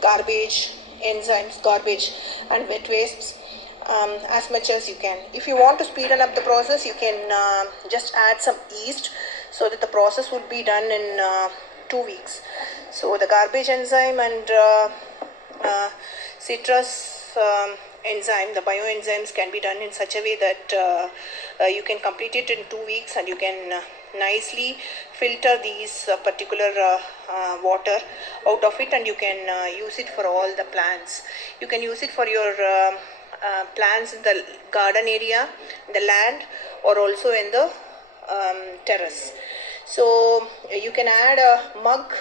garbage, enzymes, garbage and wet wastes as much as you can. If you want to speeden up the process, you can just add some yeast so that the process would be done in 2 weeks. So the garbage enzyme and citrus enzyme, the bio-enzymes can be done in such a way that you can complete it in 2 weeks, and you can nicely filter these particular water out of it, and you can use it for all the plants. You can use it for your plants in the garden area, the land, or also in the terrace. So you can add a mug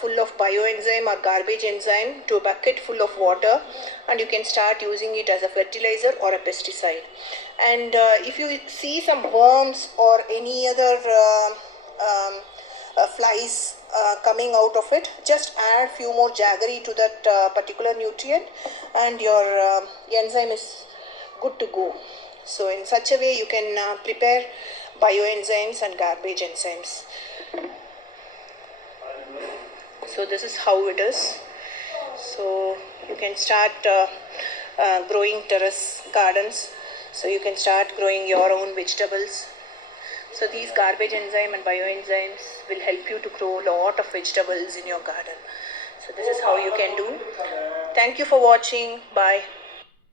full of bioenzyme or garbage enzyme to a bucket full of water, and you can start using it as a fertilizer or a pesticide. And if you see some worms or any other flies coming out of it, just add few more jaggery to that particular nutrient, and your enzyme is good to go. So in such a way you can prepare bioenzymes and garbage enzymes. So this is how it is. So you can start growing terrace gardens. So you can start growing your own vegetables. So these garbage enzyme and bioenzymes will help you to grow a lot of vegetables in your garden. So this is how you can do. Thank you for watching. Bye.